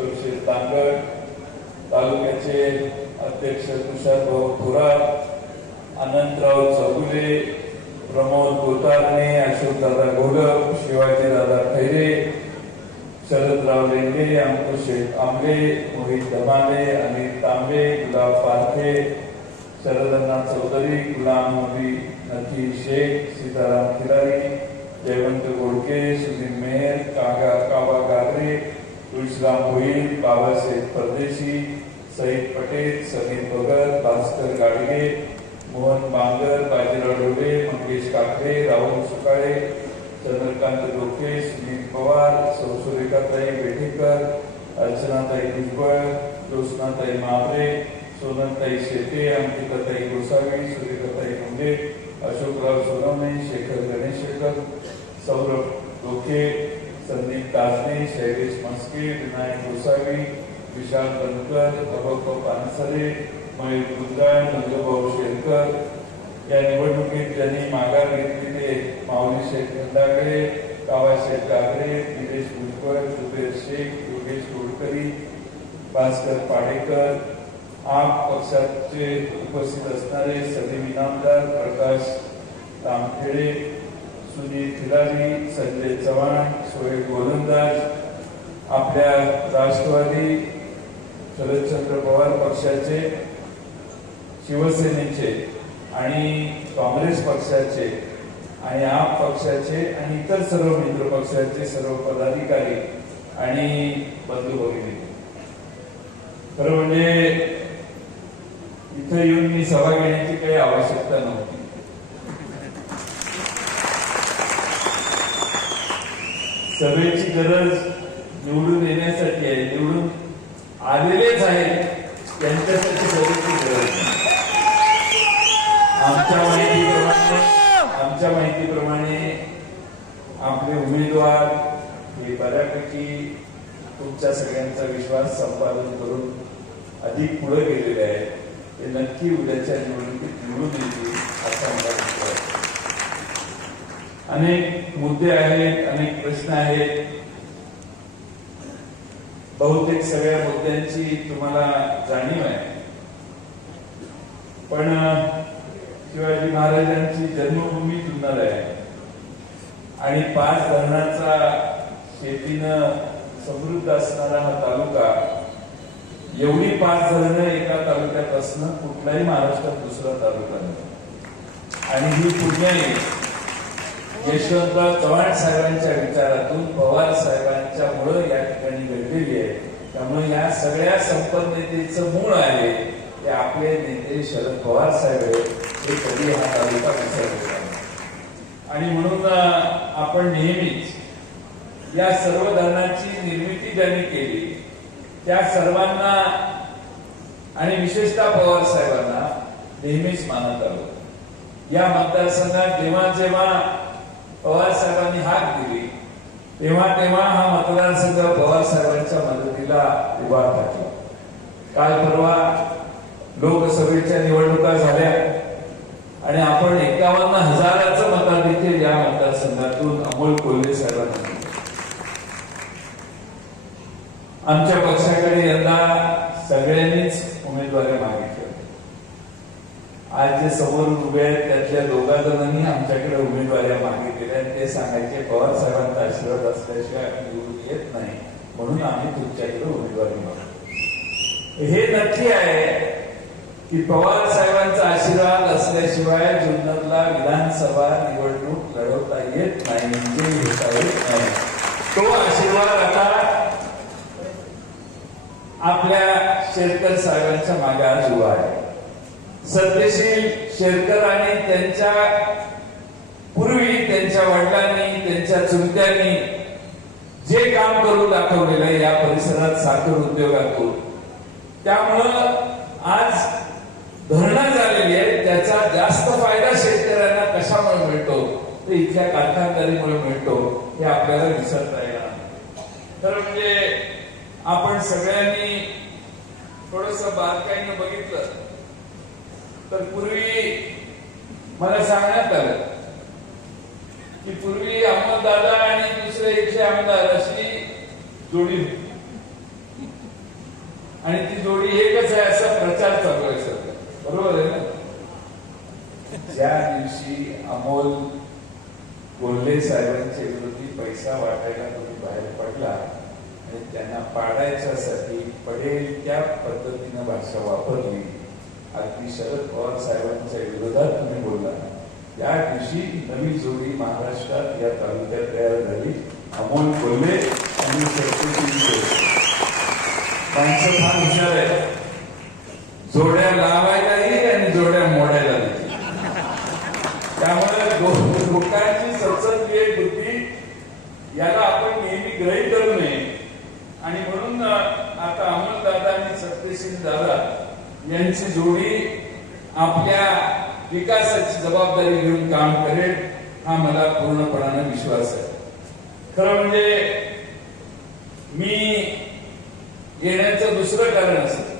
सुरक्षित तांगड तालुक्याचे अध्यक्ष तुषारभाऊ थोरात अनंतराव चौगुले प्रमोद गोतारणे अशोकदादा घोलप शिवाजीदादा खैरे शरदराव लेंडे अंकुश आंबे मोहित धमाले अनिल तांबे गुलाब पारखे शरदन्ना चौधरी गुलाम नबी नथी शेख सीताराम खिलारी जयवंत गोडके सुनील मेहर कागा काबा गागरे तुळशीराम भोईर बाबासाहेब परदेशी सईद पटेल समीर भगत भास्कर गाडगे मोहन बांगर बाजीराव डोळे मंगेश काकडे राहुल सुकाळे चंद्रकांत डोके सुनील पवार सौसुरेखाताई बेठेकर अर्चनाताई भुजबळ ज्योत्नाताई माबरे सोनताई शेटे अंकिताताई गोसावी सुरेखाताई मुंडे अशोकराव सोनवणे शेखर गणेशेकर सौरभ डोके संदीप ताजने शैलेश मस्के विनायक गोसावी विशाल बनकर अभव पानसरे मयूर गुंजाळ नंदभाऊ शेलकर या निवडणुकीत ज्यांनी माघार घेतली ते माऊली शेख खंडागळे कावा शेख कागरे निलेश भुजबळ जुबेर शेख योगेश गोडकरी भास्कर पाडेकर आप पक्षाचे उपस्थित असणारे सलीम इनामदार प्रकाश तामखेडे सुनील खिलारी संजय चव्हाण सोहेल गोलंदाज आपल्या राष्ट्रवादी शरदचंद्र पवार पक्षाचे शिवसेनेचे आणि काँग्रेस पक्षाचे आणि आप पक्षाचे आणि इतर सर्व मित्र पक्षाचे सर्व पदाधिकारी आणि बंधू भगिनी. खरं म्हणजे इथं येऊन मी सभा घेण्याची काही आवश्यकता नव्हती. सभेची गरज निवडून येण्यासाठी आहे. निवडून आलेलेच आहेत. त्यांच्यासाठी सभेची गरज नाही आमच्या माहितीप्रमाणे आमच्या माहितीप्रमाणे आपले उमेदवार हे बऱ्यापैकी तुमच्या सगळ्यांचा विश्वास संपादन करून अधिक पुढे गेलेले आहेत. ते नक्की उद्याच्या निवडणुकीत निवडून येतील असा मला विश्वास अनेक मुद्दे आहेत अनेक प्रश्न आहेत. बहुतेक सगळ्या मुद्द्यांची तुम्हाला जाणीव आहे. पण शिवाजी महाराजांची जन्मभूमी जुन्नर आहे. आणि पाच धरणाचा शेतीनं समृद्ध असणारा हा तालुका एवढी पाच धरणं एका तालुक्यात असणं कुठलाही महाराष्ट्रात दुसरा तालुका नाही. आणि ही पुण्याई यशवंतराव चव्हाण साहेबांच्या विचारातून पवार साहेबांच्या मुळे या ठिकाणी घडलेली आहे. त्यामुळे या सगळ्या संपन्नतेचं मूळ आहे ते आपले नेते शरद पवार साहेब आहेत. हे कधी हा तालुका विसरलेला आणि म्हणून आपण नेहमीच या सर्व धरणाची निर्मिती ज्यांनी केली त्या सर्वांना आणि विशेषतः पवार साहेबांना नेहमीच मानत आलो या मतदारसंघात जेव्हा जेव्हा पवार साहेबांनी हाक दिली. तेव्हा तेव्हा हा मतदारसंघ पवार साहेबांच्या मदतीला उभा टाकला काल परवा लोकसभेच्या निवडणुका झाल्या आणि आपण एकावन्न हजाराचं मताधिक्य या मतदारसंघातून अमोल कोल्हे साहेबांना दिलं. आमच्या पक्षाकडे यंदा सगळ्यांनीच उमेदवारी मागितली आज जे समोर उभे आहेत त्यातल्या दोघा जणांनी आमच्याकडे उमेदवाऱ्या मागितलेल्या आहेत ते सांगायचे पवार साहेबांचा आशीर्वाद असल्याशिवाय आम्ही निवडून येत नाही म्हणून आम्ही तुमच्याकडे उमेदवारी मागतो हे नक्की आहे की पवार साहेबांचा आशीर्वाद असल्याशिवाय जुन्नरला विधानसभा निवडणूक लढवता येत नाही म्हणजे घेता येत नाही तो आशीर्वाद आता आपल्या शेरकर साहेबांच्या मागे आज उभा आहे सत्यशील शेरकर आणि त्यांच्या पूर्वी त्यांच्या वडिलांनी त्यांच्या चुलत्यांनी जे काम करून दाखवलेलं आहे या परिसरात साखर उद्योगातून. त्यामुळं आज धरणं झालेली आहे त्याचा जास्त फायदा शेतकऱ्यांना कशामुळे मिळतो? ते इथल्या कारखानदारीमुळे मिळतो हे आपल्याला विसरता येणार तर म्हणजे आपण सगळ्यांनी थोडस बारकाईनं बघितलं. तर पूर्वी मला सांगण्यात आलं की पूर्वी अहमददादा आणि दुसरे इथले आमदार अशी जोडी होती. आणि ती जोडी एकच आहे असा प्रचार चालू आहे सध्या. बरोबर आहे ना? ज्या दिवशी अमोल कोल्हे साहेबांच्या विरोधी पैसा वाटायला तुम्ही बाहेर पडला आणि त्यांना पाडायच्यासाठी पडेल त्या पद्धतीनं भाषा वापरली अगदी शरद पवार साहेबांच्या विरोधात तुम्ही बोलला त्या दिवशी नवी जोडी महाराष्ट्रात या तालुक्यात तयार झाली. अमोल कोल्हे आणि सरस्वती जोडे. माणसं फार हुशार आहे जोड्या लावायलाही आणि जोड्या मोडायला त्यामुळे दो- लोकांची सत्सत्य बुद्धी याला आपण नेहमी ग्रही करू नये. आणि म्हणून आता अमोलदादा आणि सत्यशील दादा यांची जोडी आपल्या विकासाची जबाबदारी घेऊन काम करेल हा मला पूर्णपणाने विश्वास आहे. खरं म्हणजे मी येण्याचं दुसरं कारण असं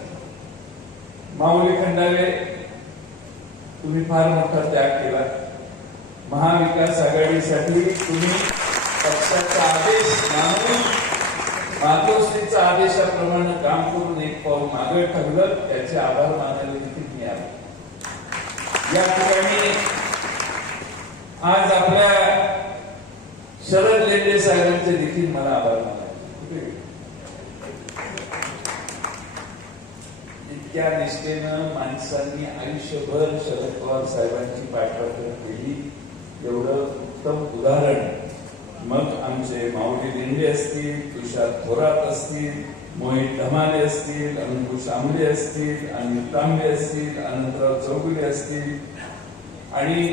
माऊली खंडावे तुम्ही फार मोठा त्याग केला. महाविकास आघाडीसाठी तुम्ही पक्षाचा आदेश मानून मातोश्रीचा आदेशाप्रमाणे काम करून एक पाऊल मागे ठरलं त्याचे आभार मानायला या ठिकाणी आज आपल्या शरद लेंडे साहेबांचे देखील मला आभार मानायचे इतक्या निष्ठेनं माणसांनी आयुष्यभर शरद पवार साहेबांची पाठराखण केली. एवढं उत्तम उदाहरण मग आमचे माऊली दिंडे असतील तुषार थोरात असतील मोहित धमाले असतील अंकुश आंबे असतील अनिल तांबे असतील अनंतराव चौगुले असतील. आणि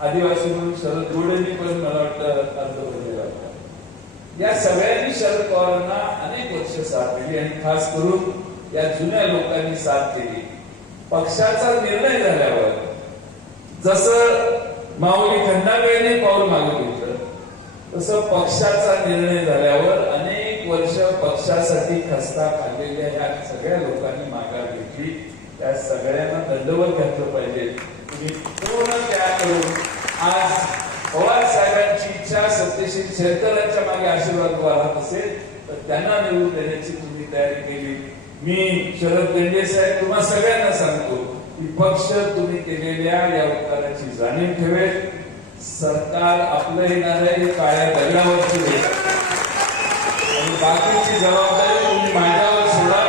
आदिवासी म्हणून शरद गोडेंनी पण मला वाटतं अर्ज या सगळ्यांनी शरद पवारांना अनेक वर्ष साथ दिली आणि खास करून या जुन्या लोकांनी साथ दिली. पक्षाचा निर्णय झाल्यावर जसं माऊली खंडागळेने पाऊल मागे तसं पक्षाचा निर्णय झाल्यावर अनेक वर्ष पक्षासाठी खस्ता खाल्लेल्या या सगळ्या लोकांनी माघार घेतली. त्या सगळ्यांना दंडवत घातलं पाहिजे. तुम्ही पूर्ण त्याग करून आज पवार साहेबांची इच्छा सत्यशील शेतकऱ्यांच्या मागे आशीर्वाद वाहत असेल तर त्यांना निवडून देण्याची तुम्ही तयारी केली. मी शरद गंडे साहेब तुम्हा सगळ्यांना सांगतो की पक्ष तुम्ही केलेल्या या उपकाराची जाणीव ठेवेल. सरकार आपलं येणार आहे काळ्या दगडावरची आणि बाकीची जबाबदारी तुम्ही माझ्यावर सोडा.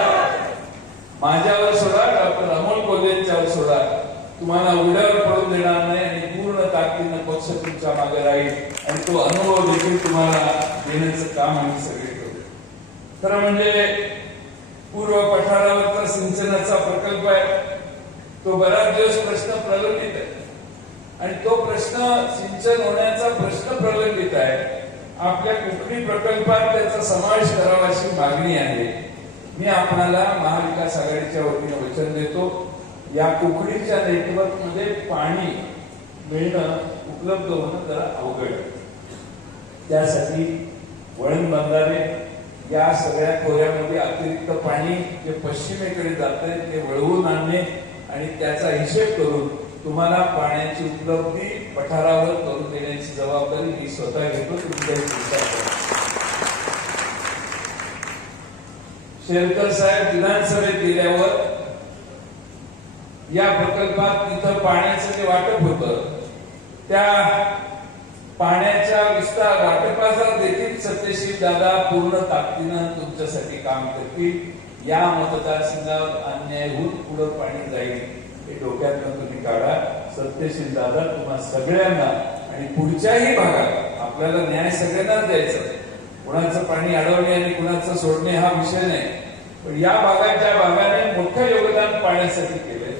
माझ्यावर सोडा डॉक्टर अमोल कोल्हेंच्यावर सोडा. तुम्हाला उड्यावर पडून देणार नाही आणि पूर्ण ताकदीनं पक्ष तुमच्या मागे राहील. आणि तो अनुभव देखील तुम्हाला देण्याचं काम आम्ही सगळे करू. खरं म्हणजे पूर्व पठारावरचा सिंचनाचा प्रकल्प आहे. तो बराच दिवस प्रश्न प्रलंबित आहे. आणि तो प्रश्न सिंचन होण्याचा प्रश्न प्रलंबित आहे. आपल्या कुठली प्रकल्पात त्याचा समावेश करावा अशी मागणी आहे. मी आपणाला महाविकास आघाडीच्या वतीने वचन देतो. या कुकडीच्या नेटवर्कमध्ये पाणी मिळणं उपलब्ध होणं जरा अवघड त्यासाठी वळण बंधारे या सगळ्या खोऱ्यामध्ये अतिरिक्त पाणी जे पश्चिमेकडे जात ते वळवून आणणे आणि त्याचा हिशेब करून तुम्हाला पाण्याची उपलब्धी पठारावर करून देण्याची जबाबदारी मी स्वतः घेतो तुमच्या विचार शेरकर साहेब विधानसभेत गेल्यावर या प्रकल्पात तिथं पाण्याचं जे वाटप होतं त्या पाण्याच्या विस्तार वाटपाचा देखील सत्यशील दादा पूर्ण ताकदीनं तुमच्यासाठी काम करतील. या मतदारसंघात अन्यायहून पुढे पाणी जाईल. हे डोक्यातनं तुम्ही काढा सत्यशील दादा तुम्हा सगळ्यांना आणि पुढच्याही भागात आपल्याला न्याय सगळ्यांनाच द्यायचा आहे. कुणाचं पाणी अडवणे आणि कुणाचं सोडणे हा विषय नाही पण या भागात ज्या भागाने मोठं योगदान पाण्यासाठी केलंय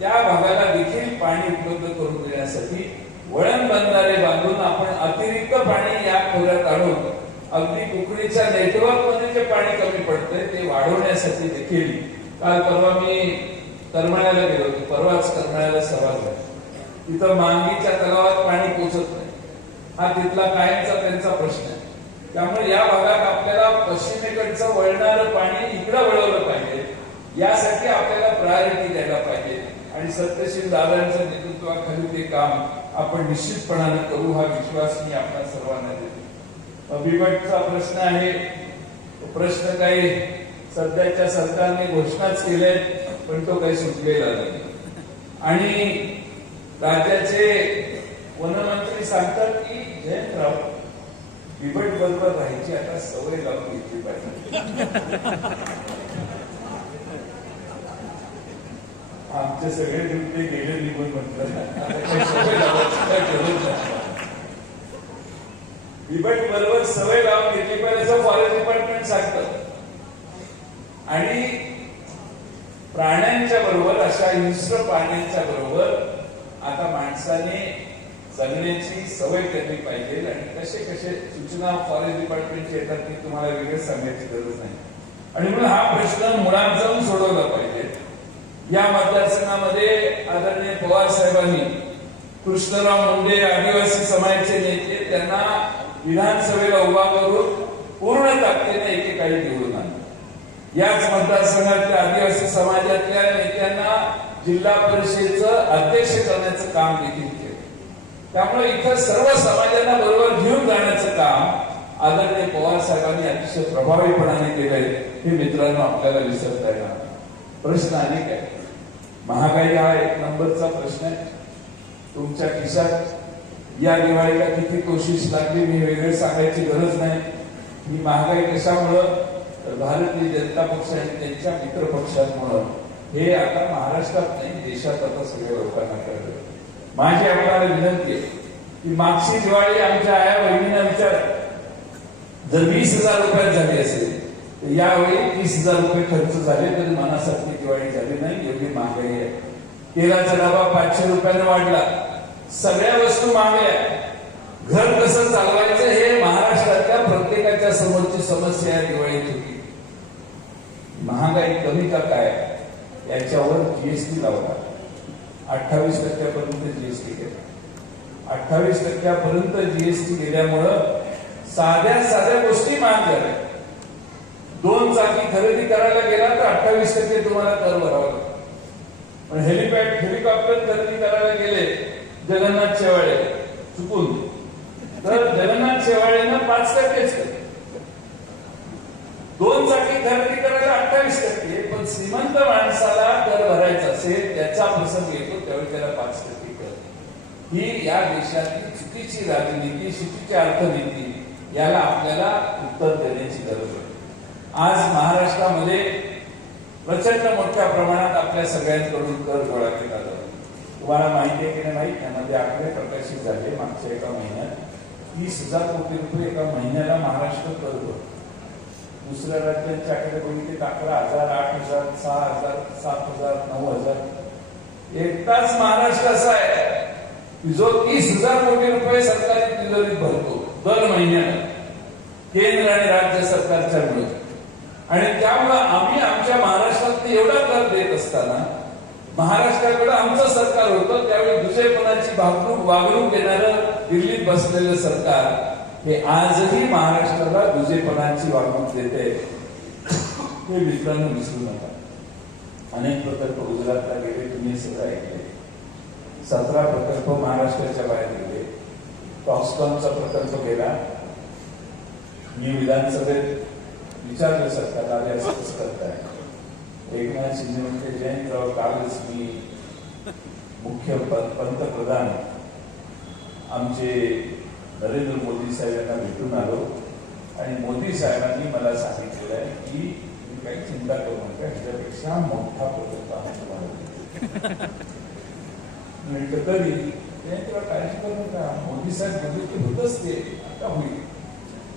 त्या भागाला देखील पाणी उपलब्ध करून देण्यासाठी वळण बंधारे बांधून आपण अतिरिक्त पाणी या खोऱ्यात आणून अगदी कुकडीच्या नेटवर्कमध्ये जे पाणी कमी पडतंय ते वाढवण्यासाठी देखील काल परवा मी करमाळ्याला गेलो होतो. परवाच करमाळ्याला सभा झाला. तिथं मांगीच्या तलावात पाणी पोचत नाही. हा तिथला कायमचा त्यांचा प्रश्न आहे. त्यामुळे या भागात आपल्याला पश्चिमेकडचं वळणारं पाणी इकडं वळवलं पाहिजे. यासाठी आपल्याला प्रायोरिटी द्यायला पाहिजे. आणि सत्यशील दादांच्या नेतृत्वाखाली ते काम आपण निश्चितपणाने करू हा विश्वास मी आपल्या सर्वांना देतो. बिबटचा प्रश्न आहे. प्रश्न काही सध्याच्या सरकारने घोषणाच केल्या पण तो काही सुटलेला नाही. आणि राज्याचे वनमंत्री सांगतात की जयंतराव बिबट बरोबर राहायची आता सवय लावून घेतली पाहिजे. आमचे सगळे दुर्गे गेले निघून म्हटलं. बिबट बरोबर सवय लावून घेतली पाहिजे असं फॉरेस्ट डिपार्टमेंट सांगतं. आणि प्राण्यांच्या बरोबर अशा हिंस्र प्राण्यांच्या बरोबर आता माणसाने जगण्याची सवय केली पाहिजे आणि कसे कसे सूचना फॉरेस्ट डिपार्टमेंटचे येतात ते तुम्हाला वेगळे सांगायची गरज नाही. आणि म्हणून हा प्रश्न मुळात जाऊन सोडवला पाहिजे. या मतदारसंघामध्ये आदरणीय पवार साहेबांनी कृष्णराव मुंडे आदिवासी समाजाचे नेते त्यांना विधानसभेला उभा करून पूर्ण ताकदीने एकेकाळी निवडून आणले. याच मतदारसंघातल्या आदिवासी समाजातल्या नेत्यांना जिल्हा परिषदेचं अध्यक्ष करण्याचं काम देखील केलं. त्यामुळे इथं सर्व समाजांना बरोबर घेऊन जाण्याचं काम आदरणीय पवार साहेबांनी अतिशय प्रभावीपणाने केलंय हे मित्रांनो आपल्याला विसरता येणार प्रश्न अनेक आहे महागाई हा एक नंबरचा प्रश्न आहे. तुमच्या खिशात या दिवाळीला किती कोशिश लागली मी वेगळे सांगायची गरज नाही. ही महागाई कशामुळं भारतीय जनता पक्ष आणि त्यांच्या मित्र पक्षांमुळं हे आता महाराष्ट्रात नाही देशात आता सगळ्या लोकांना कळलं. माझी आपल्याला विनंती आहे की मागची दिवाळी आमच्या आया बहिणींना विचार. जर वीस हजार रुपयात झाली असेल तर यावेळी तीस हजार रुपये खर्च झाले तरी मनासारखी दिवाळी झाली नाही एवढी महागाई आहे. तेलाचा डबा पाचशे रुपयाने वाढला. सगळ्या वस्तू महागल्या घर कसं चालवायचं हे महाराष्ट्रातल्या प्रत्येकाच्या समोरची समस्या आहे दिवाळीत. होती महागाई कमी का काय याच्यावर जीएसटी लावला अठ्ठावीस टक्क्यापर्यंत जीएसटी गेला अठ्ठावीस टक्क्यापर्यंत जीएसटी गेल्यामुळं साध्या साध्या गोष्टी महाग झाल्या. दोन चाकी खरेदी करायला गेला तर अठ्ठावीस टक्के तुम्हाला कर भरावा लागतो. पण हेलिपॅड हेलिकॉप्टर खरेदी करायला गेले जगन्नाथ शेवाळे चुकून. तर जगन्नाथ शेवाळेनं पाच टक्केच केले. दोन चाकी खरेदी करायला अठ्ठावीस टक्के पण श्रीमंत माणसाला कर भरायचा असेल त्याचा प्रसंग येतो त्यावेळी त्याला पाच टक्के कर. ही या देशातील चुकीची राजनीती चुकीची अर्थनीती याला आपल्याला उत्तर देण्याची गरज आहे. आज महाराष्ट्रामध्ये प्रचंड मोठ्या प्रमाणात आपल्या सगळ्यांकडून कर गोळा केला जातो. तुम्हाला माहिती आहे की नाही माहीत? त्यामध्ये आकडे प्रकाशित झाले मागच्या एका महिन्यात. तीस हजार कोटी रुपये एका महिन्याला महाराष्ट्र कर भरतो. दुसऱ्या राज्यांच्या आकडे बघितले अकरा हजार आठ हजार सहा हजार सात हजार नऊ हजार. एकटाच महाराष्ट्र असा आहे जो तीस हजार कोटी रुपये सरकारी तिजोरीत भरतो दर महिन्याला. केंद्र आणि राज्य सरकारच्या मिळून आणि त्यामुळं आम्ही आमच्या महाराष्ट्रात एवढा कर देत असताना महाराष्ट्राकडे आमचं सरकार होतं त्यावेळी दुसरेपणाची वागणूक वागणूक देणारं दिल्लीत बसलेलं सरकार हे आजही महाराष्ट्राला दुजेपणाची वागणूक देते. हे मित्रांनो विसरू नका. अनेक प्रकल्प गुजरातला गेले तुम्ही सगळं ऐकले. सतरा प्रकल्प महाराष्ट्राच्या बाहेर गेले. टॉक्सकॉनचा प्रकल्प गेला मी विधानसभेत विचारलं सरकारला आधी असं कसं करताय. एकनाथ शिंदे म्हणजे जयंतराव कालच मी मुख्य पंतप्रधान. आमचे नरेंद्र मोदी साहेबांना भेटून आलो. आणि मोदी साहेबांनी मला सांगितलेलं आहे की तुम्ही काही चिंता करू नका ह्याच्यापेक्षा मोठा प्रकल्प आम्ही तुम्हाला म्हटलं काळजी करू नका मोदी साहेब म्हणजे ते होतच ते. आता होईल.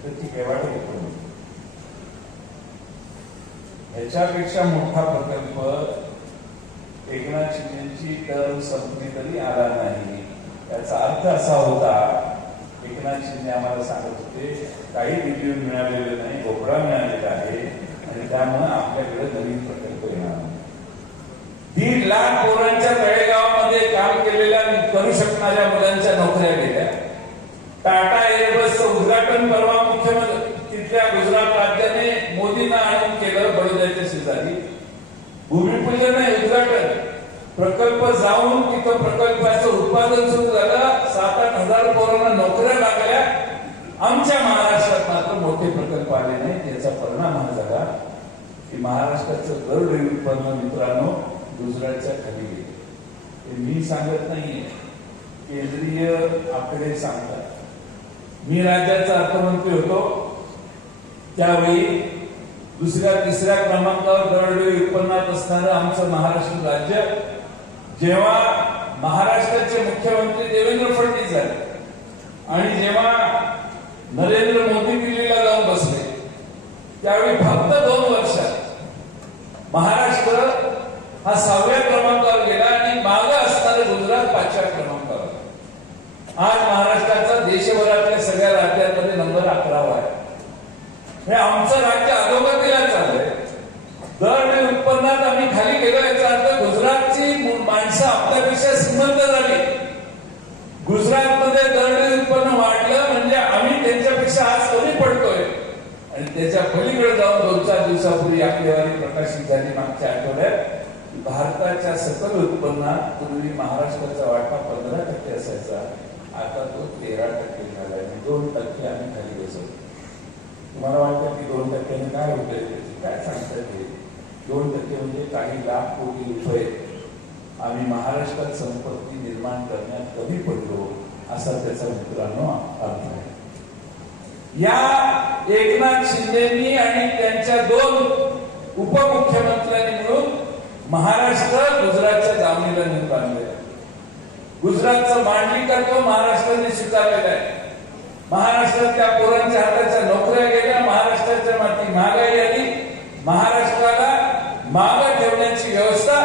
तर ती काय वाटत होतं. ह्याच्यापेक्षा मोठा प्रकल्प एकनाथ शिंदेची टर्म संपली तरी आला नाही. त्याचा अर्थ असा होता एकनाथ शिंदे आम्हाला सांगत होते. काही निधी मिळालेलं नाही भोपळा मिळालेला आहे. आणि त्यामुळे आपल्याकडे नवीन प्रकल्प येणार दीड लाख पोरांच्या तळेगावामध्ये काम केलेल्या करू शकणाऱ्या मुलांच्या नोकऱ्या गेल्या. टाटा एअरबसचं उद्घाटन परवा मुख्यमंत्री तिथल्या गुजरात राज्याने मोदींना आणून केलं बडोद्याच्या शेजारी. भूमिपूजन आहे उद्घाटन. प्रकल्प जाऊन तिथं प्रकल्पाचं उत्पादन सुरू झालं. सात आठ हजार पोरांना नोकऱ्या लागल्या आमच्या महाराष्ट्रात मात्र मोठे प्रकल्प आले नाही त्याचा परिणाम हा झाला की महाराष्ट्राचं दरडोई उत्पन्न मित्रांनो गुजरातच्या खाली गेले. मी सांगत नाहीये. केंद्रीय आकडे सांगतात. मी राज्याचा अर्थमंत्री होतो. त्यावेळी दुसऱ्या तिसऱ्या क्रमांकावर दरडोई उत्पन्नात असणारं आमचं महाराष्ट्र राज्य जेव्हा महाराष्ट्राचे मुख्यमंत्री देवेंद्र फडणवीस झाले आणि जेव्हा नरेंद्र मोदी दिल्लीला जाऊन बसले त्यावेळी फक्त दोन वर्षात महाराष्ट्र हा सहाव्या क्रमांकावर गेला आणि मागं असणारे गुजरात पाचव्या क्रमांकावर. आज महाराष्ट्राचा देशभरातल्या सगळ्या राज्यांमध्ये नंबर अकरावा आहे. हे आमचं राज्य अधोगतीला चाललंय. दर उत्पन्नात आम्ही खाली गेलो याचा अर्थ गुजरातची माणसं आपल्यापेक्षा श्रीमंत झाली. गुजरातमध्ये दरडोई उत्पन्न वाढलं म्हणजे आम्ही त्यांच्यापेक्षा आज कमी पडतोय. आणि त्याच्या पलीकडे जाऊन दोन चार दिवसापूर्वी आकडेवारी प्रकाशित झाली मागच्या आठवड्यात. भारताच्या सकल उत्पन्नात पूर्वी महाराष्ट्राचा वाटा पंधरा टक्के असायचा. आता तो तेरा टक्के झाला आहे. दोन टक्के आम्ही खाली बसवतो. तुम्हाला वाटतं की दोन टक्क्याने काय होतंय? त्याची काय सांगता येईल दोन टक्के म्हणजे काही लाख कोटी रुपये आम्ही महाराष्ट्रात संपत्ती निर्माण करण्यात कमी पडलो असा त्याचा मित्रांनो अर्थ आहे. या एकनाथ शिंदेनी आणि त्यांच्या दोन उपमुख्यमंत्र्यांनी मिळून महाराष्ट्र गुजरातच्या जामणीला नेऊन बांधले गुजरातचं मांडलिकत्व महाराष्ट्राने स्वीकारलेलं आहे. महाराष्ट्रातल्या पोरांच्या हातात नोकऱ्या गेल्या महाराष्ट्राच्या माती महागाई आली महाराष्ट्राला माग ठेवण्याची व्यवस्था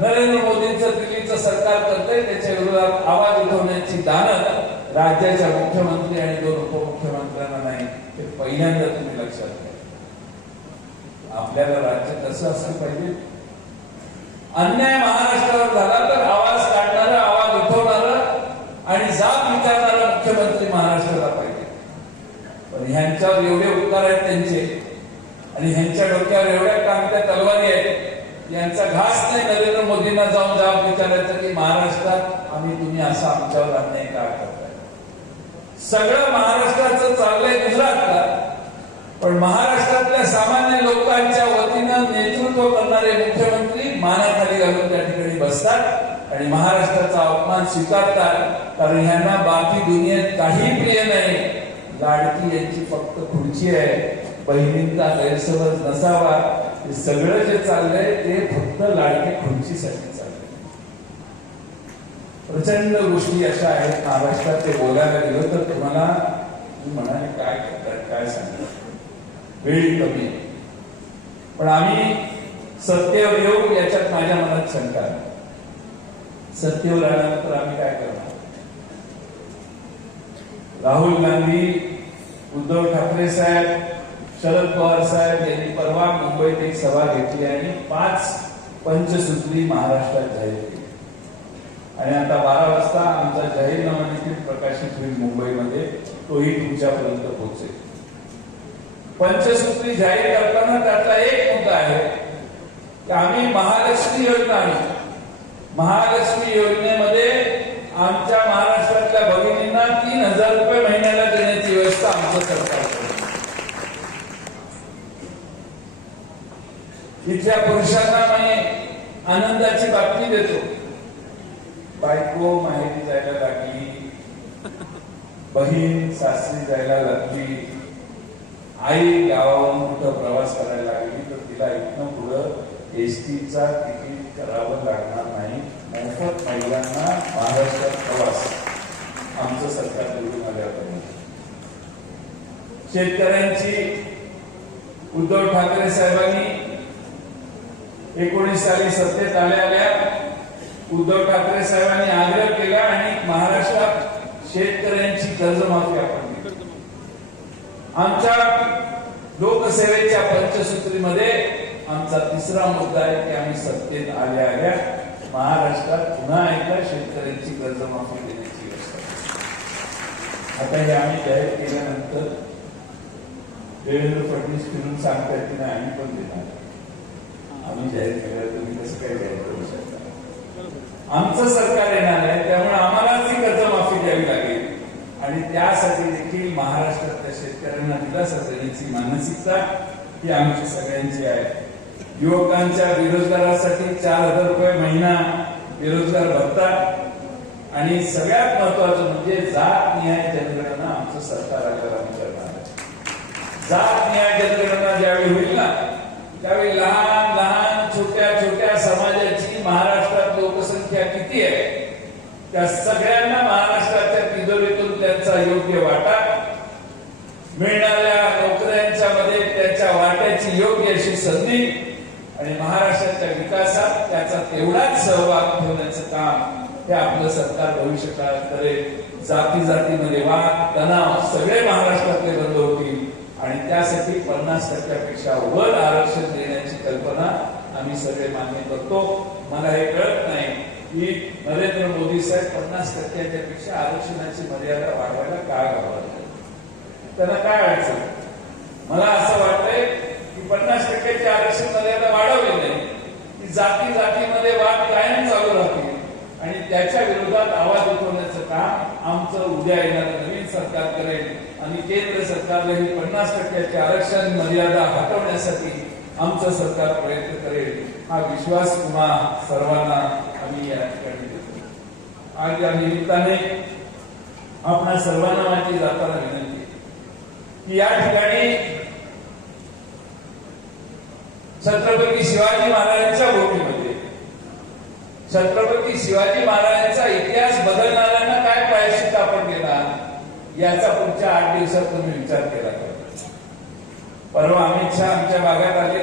नरेंद्र मोदींचं दिल्लीचं सरकार करतंय त्याच्या विरोधात आवाज उठवण्याची दानत राज्याच्या मुख्यमंत्री आणि दोन उपमुख्यमंत्र्यांना नाही ते पहिल्यांदा तुम्ही लक्षात घ्या. आपल्याला राज्य कसं असलं पाहिजे? अन्याय महाराष्ट्रावर झाला तर आवाज काढणारं आवाज उठवणारं आणि जाब विचारणारा मुख्यमंत्री महाराष्ट्राला पाहिजे. पण ह्यांच्यावर एवढे उपकार आहेत त्यांचे आणि ह्यांच्या डोक्यावर एवढ्या कामत्या तलवारी आहेत यांचा घास नाही नरेंद्र मोदींना जाऊन जाब विचारायचं की महाराष्ट्रात आम्ही तुम्ही असा आमच्यावर अन्याय का करताय? सगळं महाराष्ट्राचं चाललंय गुजरातला पण महाराष्ट्रातल्या सामान्य लोकांच्या वतीनं नेतृत्व करणारे मुख्यमंत्री मानाखाली घालून त्या ठिकाणी बसतात आणि महाराष्ट्राचा अपमान स्वीकारतात कारण ह्यांना बाकी दुनियेत काही प्रिय नाही. लाडकी यांची फक्त खुर्ची आहे बहिणींचा गैरसमज नसावा. हे सगळं जे चाललंय ते फक्त लाडक्या खुर्चीसाठी चाललंय. प्रचंड गोष्टी अशा आहेत महाराष्ट्रात ते बोलायला गेलो तर तुम्हाला तुम्ही म्हणाले काय करतात काय सांगतात वेळ कमी आहे. पण आम्ही सत्तेवर येऊ याच्यात माझ्या मनात शंका आहे. सत्तेवर आल्यानंतर आम्ही काय करणार? राहुल गांधी उद्धव ठाकरे साहेब शरद पवार साहेब यांनी परवा मुंबईत एक सभा घेतली आणि पाच पंचसूत्री महाराष्ट्रात जाहीर केली. आणि आता बारा वाजता आमचा जाहीरनामा देखील प्रकाशित होईल मुंबईमध्ये तोही तुमच्यापर्यंत पोहोचेल. पंचसूत्री जाहीर करताना त्यातला एक मुद्दा आहे की आम्ही महालक्ष्मी योजना आणू महालक्ष्मी योजनेमध्ये आमच्या महाराष्ट्रातल्या भगिनींना तीन हजार रुपये महिन्याला देण्याची व्यवस्था आमचं सरकार करेल. इथल्या पुरुषांना मी आनंदाची बातमी देतो. बायको माहेरी जायला लागली. बहीण सासरी जायला लागली. आई गावावरून कुठं प्रवास करायला लागली तर तिला इथनं पुढं एसटीचा तिकीट करावं लागणार नाही. मोफत महिलांना महाराष्ट्रात प्रवास. आमचं सरकार निवडून आल्यापर्यंत शेतकऱ्यांची उद्धव ठाकरे साहेबांनी एकोणीस साली सत्तेत आल्या आल्या उद्धव ठाकरे साहेबांनी आग्रह केला आणि महाराष्ट्रात शेतकऱ्यांची कर्जमाफी आपण आमच्या लोकसेवेच्या पंचसूत्रीमध्ये आमचा तिसरा मुद्दा आहे की आम्ही सत्तेत आल्या आल्या महाराष्ट्रात पुन्हा एकदा शेतकऱ्यांची कर्जमाफी देण्याची व्यवस्था आता हे आम्ही जाहीर केल्यानंतर देवेंद्र फडणवीस फिरून सांगतात की नाही आम्ही पण देणार आम्ही जाहीर केलं तुम्ही कसं काय जाहीर करू शकता. आमचं सरकार येणार आहे त्यामुळे आम्हालाच ती कर्जमाफी द्यावी लागेल. आणि त्यासाठी देखील महाराष्ट्रातल्या शेतकऱ्यांना दिलासा देण्याची मानसिकता ही आमची सगळ्यांची आहे. युवकांच्या बेरोजगारासाठी चार हजार रुपये महिना बेरोजगार भत्ता आणि सगळ्यात महत्वाचं म्हणजे जात न्याय जनगणना आमचं सरकार आल्यावर करणार जात न्याय जनगणना ज्यावेळी होईल ना त्यावेळी लहान छोट्या छोट्या समाजाची महाराष्ट्रात लोकसंख्या आहे. त्या सगळ्यांना महाराष्ट्राच्या तिजोरीतून त्यांचा योग्य वाटा मिळणाऱ्या नोकऱ्यांच्या मध्ये त्याच्या वाट्याची योग्य अशी संधी आणि महाराष्ट्राच्या विकासात त्याचा तेवढाच सहभाग ठेवण्याचं काम हे आपलं सरकार भविष्य काळात करेल. जाती जातीमध्ये वाद तणाव सगळे महाराष्ट्रातले बंद होतील. आणि त्यासाठी पन्नास टक्क्यापेक्षा वर आरक्षण देण्याची कल्पना आम्ही सगळे मान्य करतो. मला हे कळत नाही. की नरेंद्र मोदी साहेब पन्नास टक्क्याच्या पेक्षा आरक्षणाची मर्यादा वाढवायला का घालवत त्यांना काय अडचण? मला असं वाटतंय की पन्नास टक्क्याची आरक्षण मर्यादा वाढवली नाही की जाती जातीमध्ये वाद कायम चालू राहतील आणि त्याच्या विरोधात आवाज उठवण्याचं काम आमचं उद्या येणारं नवीन सरकार करेल आणि केंद्र सरकारला ही पन्नास टक्क्याची आरक्षण मर्यादा हटवण्यासाठी आमचं सरकार प्रयत्न करेल. हा विश्वास तुम्हा सर्वांना आम्ही या ठिकाणी आज या निमित्ताने आपल्या सर्वांना माझी जाताना विनंती की या ठिकाणी छत्रपती शिवाजी महाराजांच्या भूमीमध्ये छत्रपती शिवाजी महाराजांचा इतिहास बदलणाऱ्यांना काय प्रायश्चित आपण केला याचा पुढच्या आठ दिवसात तुम्ही विचार केला परवा अमित शहा आमच्या भागात आले.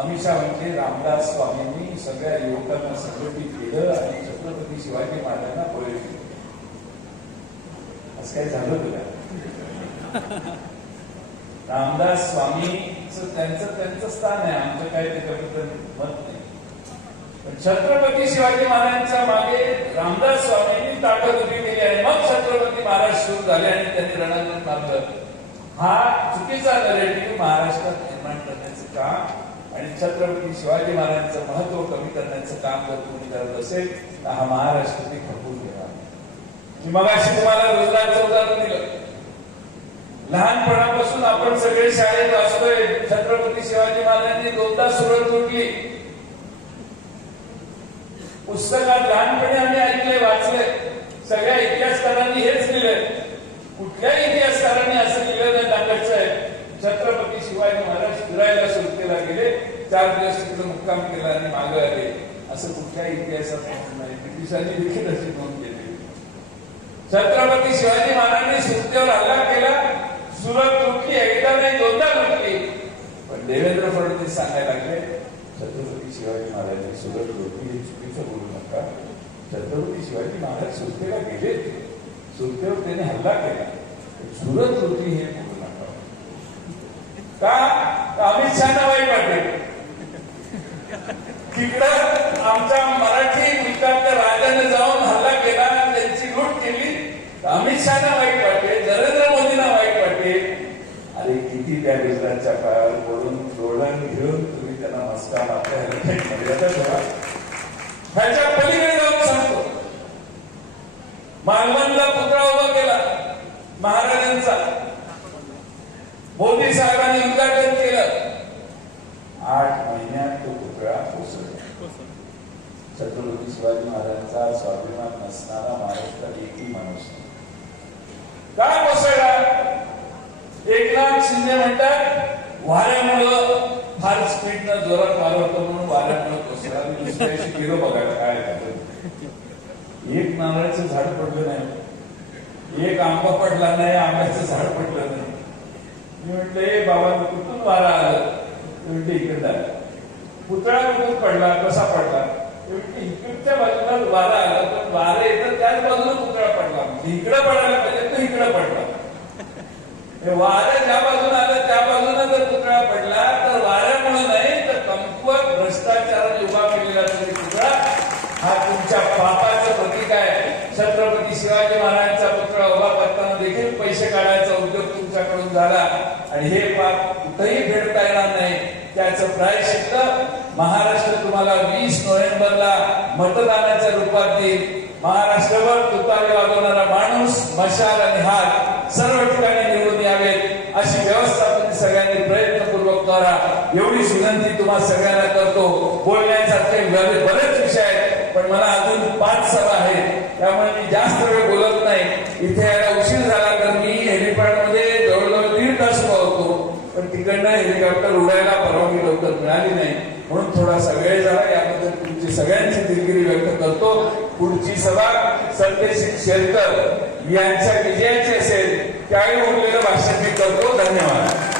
अमित शहा म्हणजे रामदास स्वामींनी सगळ्या युवकांना संघटित केलं आणि छत्रपती शिवाजी महाराजांना बळी दिले. असं काही झालं तुला रामदास स्वामी त्यांचं त्यांचं स्थान आहे. आमचं काय त्याच्याबद्दल मत नाही. पण छत्रपती शिवाजी महाराजांच्या मागे रामदास स्वामींनी ताकद उभी केली आणि मग छत्रपती महाराज सुरू झाले आणि त्यांनी रणांगण मारलं हा चुकीचा नरेटिव्ह महाराष्ट्रात निर्माण करण्याचं काम आणि छत्रपती शिवाजी महाराजांचं महत्त्व कमी करण्याचं काम जर तुम्ही करत असेल तर हा महाराष्ट्र ते खपून घेणार. मी मगाशी तुम्हाला रोजगारचं उदाहरण दिलं. लहानपणापासून आपण सगळे शाळेत असतोय छत्रपती शिवाजी महाराजांनी दोनदा सुरत तुटली पुस्तकात लहानपणी आम्ही ऐकले वाचले सगळ्या इतिहासकारांनी हेच लिहिलंय. कुठल्याही इतिहासकारांनी असं लिहिलं नाही दाखवायचं आहे. छत्रपती शिवाजी महाराज फिरायला सुरुवातीला गेले. चार दिवस तिकडे मुक्काम केला आणि मागे आले. असं कुठल्याही इतिहासात नोंद नाही. ब्रिटिशांनी देखील अशी नोंद केली. छत्रपती शिवाजी महाराजांनी सुरतेवर हल्ला केला. सुरत लुटली एकदा नाही दोनदा लुटली. पण देवेंद्र फडणवीस सांगायला लागले छत्रपती शिवाजी महाराजांनी सुरत लुटली हे चुकीचं बोलू नका. छत्रपती शिवाजी महाराज सुरतेला गेले. सुरतेवर त्याने हल्ला केला. सुरत लुटली हे बोलू नका. का? अमित शहाना वाईट तिकडं आमच्या मराठी मुलकातल्या राजाने जाऊन हल्ला केला त्यांची लूट केली. अमित शहाना वाईट वाटते नरेंद्र मोदींना वाईट वाटते. अरे किती त्या मित्रांच्या पायावर पडून डोळण घेऊन तुम्ही त्यांना मस्का आपल्या मर्यादा ठेवा ह्याच्या पलीकडे जाऊन सांगतो. मालवणला पुतळा उभा केला महाराजांचा. मोदी साहेबांनी उद्घाटन केलं. आठ महिन्यात तो पुतळा कोसळला. छत्रपती शिवाजी महाराजांचा स्वाभिमान नसणारा महाराष्ट्रात एकही माणूस काय कोसळला? एकनाथ शिंदे म्हणतात वाऱ्यामुळं फार स्पीडनं जोरात वारं होतं म्हणून वाऱ्यामुळं कोसळला. मी दुसऱ्याशी गेलो बघायला काय झालं. एक नारळाचं झाड पडलं नाही. एक आंबा पडला नाही आंब्याचं झाड पडलं नाही. मी म्हटलं बाबा कुठून वारा आलं? ते इकडे पुतळा कुठून पडला? कसा पडला? इकडच्या बाजूला वारा आला पण वारा येतात त्याच बाजूला पुतळा पडला. म्हणजे इकडे पडायला पाहिजे तो इकडे पडला. वारे ज्या बाजूला आलं त्या बाजूला जर पुतळा पडला तर वाऱ्यामुळे नाही तर कमकुवत भ्रष्टाचाराने उभा केलेला तरी पुतळा हा तुमच्या पापाचं प्रतीक आहे. छत्रपती शिवाजी महाराजांचा पुतळा उभा करताना देखील पैसे काढायचा उद्योग तुमच्याकडून झाला. आणि हे पाप कुठंही फेडता येणार नाही. त्याचं प्रायश्चित्त महाराष्ट्र तुम्हाला वीस नोव्हेंबरला मतदानाच्या रूपात देईल. महाराष्ट्रभर तुतारी वाजवणारा माणूस मशाल आणि हात सर्व ठिकाणी निवडून यावेत. अशी व्यवस्था तुम्ही सगळ्यांनी प्रयत्नपूर्वक करा. एवढीच विनंती तुम्हाला सगळ्यांना करतो. बोलण्यासारखे बरेच विषय आहेत पण मला अजून पाच सभा आहेत. त्यामुळे मी जास्त वेळ बोलत नाही. इथे यायला उशीर झाला तर मी हेलिपॅड तिकडनं हेलिकॉप्टर उडायला परवानगी लवकर मिळाली नाही. म्हणून थोडासा वेळ झाला. याबद्दल तुमची सगळ्यांची दिलगिरी व्यक्त करतो. पुढची सभा सत्यशील शेलकर यांच्या विजयाची असेल त्यावेळी उरलेलं भाषण मी करतो. धन्यवाद.